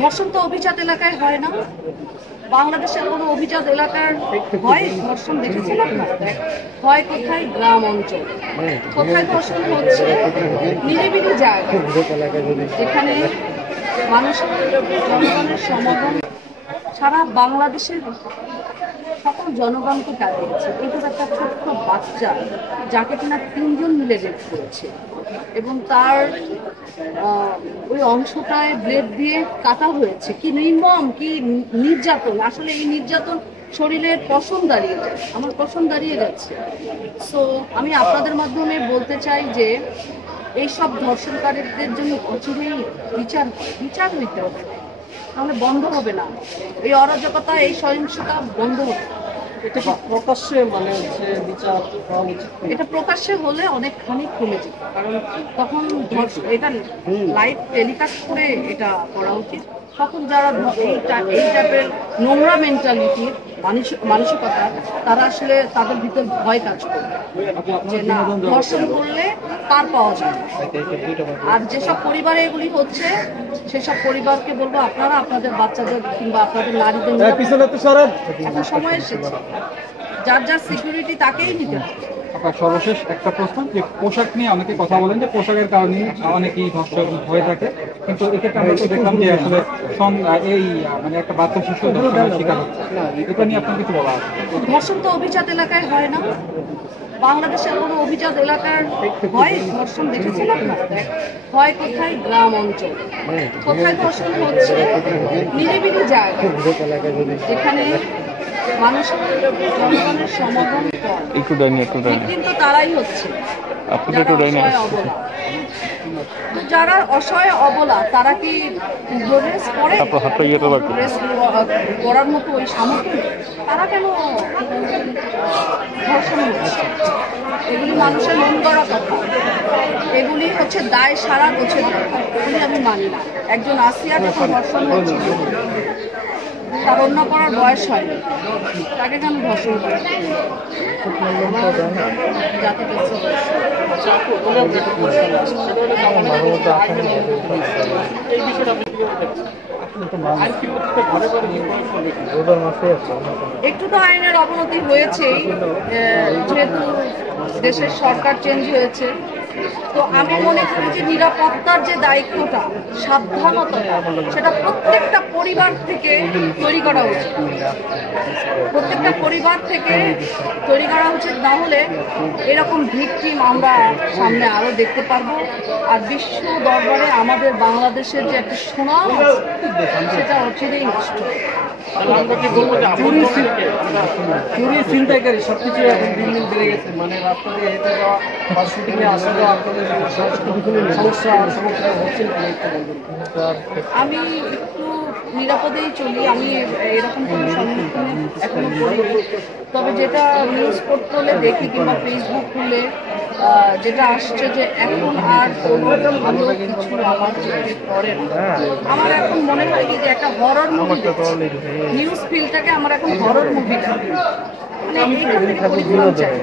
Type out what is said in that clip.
ধর্ষণ তো অভিজাত এলাকায় হয় না। বাংলাদেশের কোনো অভিজাত এলাকার হয় ধর্ষণ দেখেছেন আপনারা? হয় কোথায়? গ্রাম অঞ্চল। কোথায় ধর্ষণ হচ্ছে? নিরিবিলি জায়গা, যেখানে মানুষের জনগণের সমাগম সারা বাংলাদেশের সকল জনগণকে কাটিয়েছে। কিন্তু একটা ছোট্ট বাচ্চা যাকে কিনা 3 জন মিলে রেপ করেছে এবং তার ওই অংশটায় ব্লেড দিয়ে কাটা হয়েছে। কি নির্মম, কি নির্যাতন! আসলে এই নির্যাতন শরীরের পশম দাঁড়িয়ে যায়, আমার পশম দাঁড়িয়ে যাচ্ছে। সো আমি আপনাদের মাধ্যমে বলতে চাই যে এইসব ধর্ষণকারীদের জন্য অচিরেই বিচার হইতে হবে, তাহলে বন্ধ হবে না। এই অরাজকতা, এই সহিংসতা বন্ধ হবে। এটা প্রকাশ্যে মানে বিচার হওয়া উচিত। এটা প্রকাশ্যে হলে অনেকখানি কমে যেত, কারণ তখন এটা লাইভ টেলিকাস্ট করে এটা করা উচিত। তখন যারা এই টাইপের নোংরা মেন্টালিটির মানসিকতা, তারা আসলে তাদের ভিতর ভয় কাজ করবে যে না, ধর্ষণ করলে পার পাওয়া যায়। আর যেসব পরিবারে এগুলি হচ্ছে সেসব পরিবারকে বলবো, আপনারা আপনাদের বাচ্চাদের কিংবা আপনাদের নারীদের এখন সময় এসেছে, যার যার সিকিউরিটি তাকেই নিতে হবে। আপনার সর্বশেষ একটা প্রশ্ন, যে পোশাক নিয়ে অনেকে কথা বলেন যে পোশাকের কারণে অনেকেই ধর্ষণ হয়ে থাকে, কিন্তু এক্ষেত্রে আমরা তো দেখলাম যে আসলে এই মানে একটা বাচ্চা শিশু ধর্ষণের শিকার হচ্ছে, এটা নিয়ে আপনার কিছু বলা আছে? ধর্ষণ তো অভিজাত এলাকায় হয় না। বাংলাদেশের কোনো অভিজাত এলাকার হয় ধর্ষণ দেখেছেন আপনারা? হয় কোথায়? গ্রাম অঞ্চল। কোথায় ধর্ষণ হচ্ছে? নিরিবিলি জায়গা, যেখানে মানুষের জনগণের সমাগম কিন্তু তারাই হচ্ছে যারা অসহায় অবলা। তারা কি ড্রেস পরে ড্রেস পরার মতো ওই সামর্থ্য? তারা কেন ধর্ষণ হচ্ছে? এগুলি মানুষের মন গড়া কথা, এগুলি হচ্ছে দায় সারা গোছের কথা। এগুলি আমি মানি না। একজন আসিয়া যখন ধর্ষণ হচ্ছে, তার অন্য করার বয়স হয়নি, তাকে কেন ধর্ষণ করে? একটু তো আইনের অবনতি হয়েছেই, যেহেতু দেশের সরকার চেঞ্জ হয়েছে। তো আমি মনে করি যে নিরাপত্তার যে দায়িত্বটা, সাবধানতাটা, সেটা প্রত্যেকটা পরিবার থেকে তৈরি করা উচিত। প্রত্যেকটা পরিবার থেকে তৈরি করা উচিত, না হলে এরকম ভিকটিম আমরা সামনে আরো দেখতে পারবো। আর বিশ্ব দরবারে আমাদের বাংলাদেশের যে একটা সুনাম আছে, সেটা অচিরেই নষ্ট। চুরি ছিনতাইকারী সবকিছু এখন দিন দিন বেড়ে গেছে। মানে রাস্তা দিয়ে হেঁটে যাওয়া বা শুটিংয়ে আসা যাওয়া আপনাদের সমস্যা হচ্ছে। আমি একটু নিরাপদেই চলি, আমি এরকম কোনো সম্মুখীন এখনো করিনি। তবে যেটা নিউজ পোর্টালে দেখি কিংবা ফেসবুক খুলে যেটা আসছে, যে এখন আর কোনো ভালো কিছু আমার চোখে পড়ে না। আমার এখন মনে হয় কি যে একটা হরর মুভি, নিউজ ফিল্ডটাকে আমার এখন হরর মুভি লাগে। মানে এইখান থেকে পরিবর্তন চাই।